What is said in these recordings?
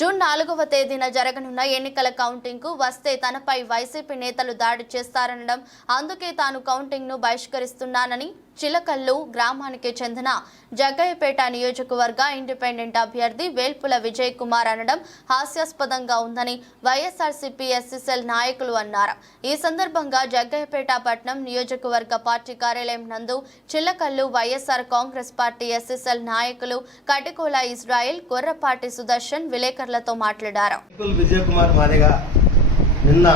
June 4వ తేదీన జరగనున్న ఎన్నికల కౌంటింగ్ కు వస్తే తనపై వైసీపీ నేతలు దాడి చేస్తారనడం, అందుకే తాను కౌంటింగ్ ను బహిష్కరిస్తున్నానని చిలకల్లు గ్రామానికి చెందిన జగ్గయ్యపేట నియోజకవర్గ ఇండిపెండెంట్ అభ్యర్థి వేల్పుల విజయ్ కుమార్ అనడం హాస్యాస్పదంగా ఉందని వైఎస్ఆర్సీపీ ఎస్సీసెల్ నాయకులు అన్నారు. ఈ సందర్భంగా జగ్గయ్యపేట పట్నం నియోజకవర్గ పార్టీ కార్యాలయం నందు చిలకల్లు వైఎస్ఆర్ కాంగ్రెస్ పార్టీ ఎస్సీసెల్ నాయకులు కటికోల ఇజ్రాయిల్, కొర్రపాటి సుదర్శన్ విలేకరులతో మాట్లాడారు. విజయ్ కుమార్ మాదిగా నిన్న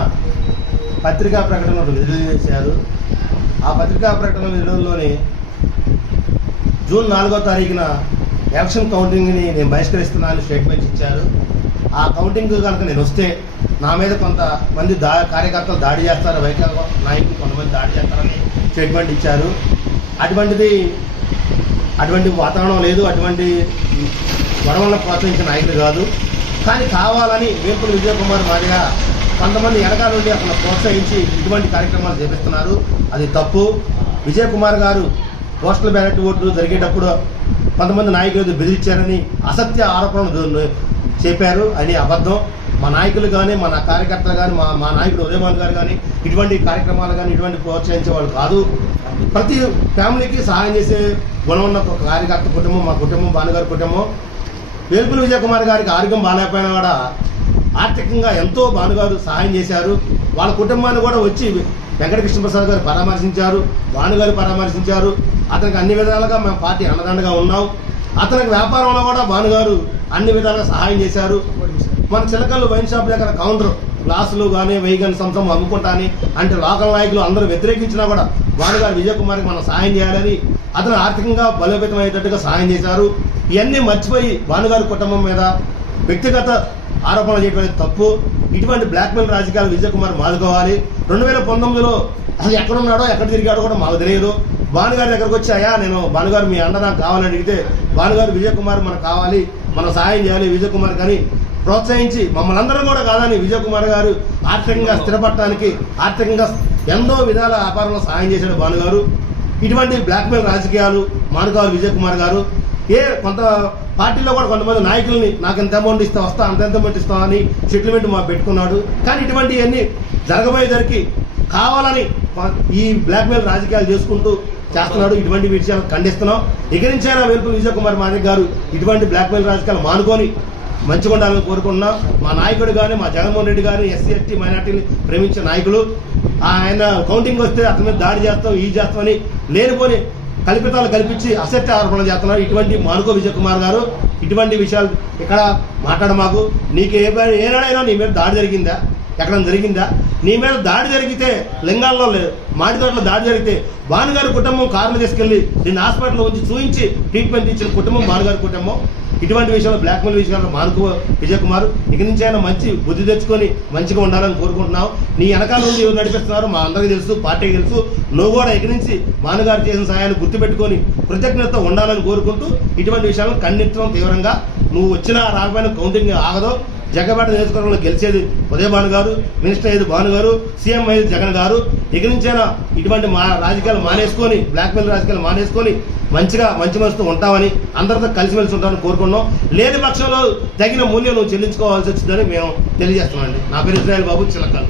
పత్రికా ప్రకటన విడుదల చేశారు. ఆ పత్రికా ప్రకటన విడుదలలోని జూన్ 4వ తారీఖున ఎలక్షన్ కౌంటింగ్ని నేను బహిష్కరిస్తున్నానని స్టేట్మెంట్ ఇచ్చారు. ఆ కౌంటింగ్ కనుక నేను వస్తే నా మీద కొంతమంది కార్యకర్తలు దాడి చేస్తారు, వైకాపా నాయకులు కొంతమంది దాడి చేస్తారని స్టేట్మెంట్ ఇచ్చారు. అటువంటి వాతావరణం లేదు, అటువంటి గొడవలను ప్రోత్సహించిన నాయకులు కాదు. కానీ కావాలని వేల్పుల విజయ్ కుమార్ మాదిగా కొంతమంది వెనకాల నుండి అతను ప్రోత్సహించి ఇటువంటి కార్యక్రమాలు చేపిస్తున్నారు. అది తప్పు. విజయ్ కుమార్ గారు పోస్టల్ బ్యాలెట్ ఓట్లు జరిగేటప్పుడు కొంతమంది నాయకులు బెదిరించారని అసత్య ఆరోపణలు చెప్పారు. అని అబద్ధం. మా నాయకులు కానీ, మన కార్యకర్తలు కానీ, మా నాయకుడు ఉదయమాన్ గారు కానీ ఇటువంటి కార్యక్రమాలు కానీ ఇటువంటి ప్రోత్సహించే వాళ్ళు కాదు. ప్రతి ఫ్యామిలీకి సహాయం చేసే గుణం ఉన్న ఒక కార్యకర్త కుటుంబం మా కుటుంబం, భానుగారి కుటుంబం. వేల్పుల విజయ్ కుమార్ గారికి ఆరోగ్యం బాగాలేకపోయినా కూడా ఆర్థికంగా ఎంతో భానుగారు సహాయం చేశారు. వాళ్ళ కుటుంబాన్ని కూడా వచ్చి వెంకటకృష్ణ ప్రసాద్ గారు పరామర్శించారు, భానుగారు పరామర్శించారు. అతనికి అన్ని విధాలుగా మేము పార్టీ అండదండగా ఉన్నాం. అతనికి వ్యాపారంలో కూడా భానుగారు అన్ని విధాలుగా సహాయం చేశారు. మన చిలకల్లు వైన్ షాప్ దగ్గర కౌంటర్ గ్లాసులు కానీ వెయ్యి సంవత్సరం అమ్ముకుంటాని అంటే లోకల్ నాయకులు అందరూ వ్యతిరేకించినా కూడా భానుగారు విజయ్ కుమార్కి మనం సహాయం చేయాలని అతను ఆర్థికంగా బలోపేతం అయ్యేటట్టుగా సహాయం చేశారు. ఇవన్నీ మర్చిపోయి భానుగారి కుటుంబం మీద వ్యక్తిగత ఆరోపణలు చేయడం తప్పు. ఇటువంటి బ్లాక్మెయిల్ రాజకీయాలు విజయ్ కుమార్ మాదుకోవాలి. 2019లో అసలు ఎక్కడున్నాడో ఎక్కడ తిరిగాడో కూడా మాకు తెలియదు. భానుగారి దగ్గరకు వచ్చి అయ్యా నేను భానుగారు మీ అండ నాకు కావాలని అడిగితే భానుగారు విజయ్ కుమార్ మనకు కావాలి, మనం సహాయం చేయాలి విజయ్ కుమార్ కానీ ప్రోత్సహించి మమ్మల్ని అందరం కూడా కాదని విజయ్ కుమార్ గారు ఆర్థికంగా స్థిరపడటానికి ఆర్థికంగా ఎంతో విధాల వ్యాపారంలో సహాయం చేశాడు భానుగారు. ఇటువంటి బ్లాక్మెయిల్ రాజకీయాలు మానుకోవాలి విజయ్ కుమార్ గారు. కొంత పార్టీలో కూడా కొంతమంది నాయకుల్ని నాకు ఎంత అమౌంట్ ఇస్తా వస్తా అంత అమౌంట్ ఇస్తా అని సెటిల్మెంట్ మా పెట్టుకున్నాడు. కానీ ఇటువంటివన్నీ జరగబోయేసరికి కావాలని ఈ బ్లాక్మెయిల్ రాజకీయాలు చేసుకుంటూ చేస్తున్నాడు. ఇటువంటి విషయాలు ఖండిస్తున్నాం. ఇక నుంచైనా వేల్పుల విజయ్ కుమార్ మాదిక్ గారు ఇటువంటి బ్లాక్మెయిల్ రాజకీయాలు మానుకొని మంచిగా ఉండాలని కోరుకుంటున్నాం. మా నాయకుడు కానీ, మా జగన్మోహన్ రెడ్డి కానీ ఎస్సీ ఎస్టీ మైనార్టీని ప్రేమించే నాయకులు. ఆయన కౌంటింగ్ వస్తే అతని మీద దాడి చేస్తాం, ఈ చేస్తామని లేనిపోని కల్పితాలు కల్పించి అసత్య ఆరోపణలు చేస్తున్నారు. ఇటువంటి మానుకో విజయ్ కుమార్ గారు. ఇటువంటి విషయాలు ఇక్కడ మాకు నీకు ఏనాడైనా నీ మీద దాడి జరిగిందా, ఎక్కడ జరిగిందా? నీ మీద దాడి జరిగితే లింగాల్లో మాడితోటలో దాడి జరిగితే భానుగారి కుటుంబం కారులు తీసుకెళ్లి నిన్ను హాస్పిటల్లో ఉంచి చూపించి ట్రీట్మెంట్ ఇచ్చిన కుటుంబం భానుగారి కుటుంబం. ఇటువంటి విషయాలు బ్లాక్మెయిల్ విషయాలు మానుకో విజయ్ కుమార్. ఇక నుంచి అయినా మంచి బుద్ధి తెచ్చుకొని మంచిగా ఉండాలని కోరుకుంటున్నాం. నీ వెనకాల నుండి ఎవరు నడిపిస్తున్నారు మా అందరికీ తెలుసు, పార్టీకి తెలుసు. నువ్వు కూడా ఇక నుంచి భానుగారు చేసిన సహాయాన్ని గుర్తుపెట్టుకొని కృతజ్ఞతతో ఉండాలని కోరుకుంటూ ఇటువంటి విషయాలను ఖండించడం తీవ్రంగా. నువ్వు వచ్చిన రాకపోయిన కౌంటింగ్ ఆగదు. జగ్గపేట నియోజకవర్గంలో గెలిచేది ఉదయభాను గారు, మినిస్టర్ అయ్యేది భాను గారు, సీఎం అయ్యేది జగన్ గారు. ఇక నుంచైనా ఇటువంటి రాజకీయాలు మానేసుకొని బ్లాక్మెయిల్ రాజకీయాలు మానేసుకొని మంచిగా మంచి మనసుతో ఉంటామని అందరితో కలిసిమెలిసి ఉంటామని కోరుకున్నాం. లేని పక్షంలో తగిన మూల్యం నువ్వు చెల్లించుకోవాల్సి వచ్చిందని మేము తెలియజేస్తున్నామండి. నా పేరు ఇజ్రాయిల్ బాబు, చిలకల్.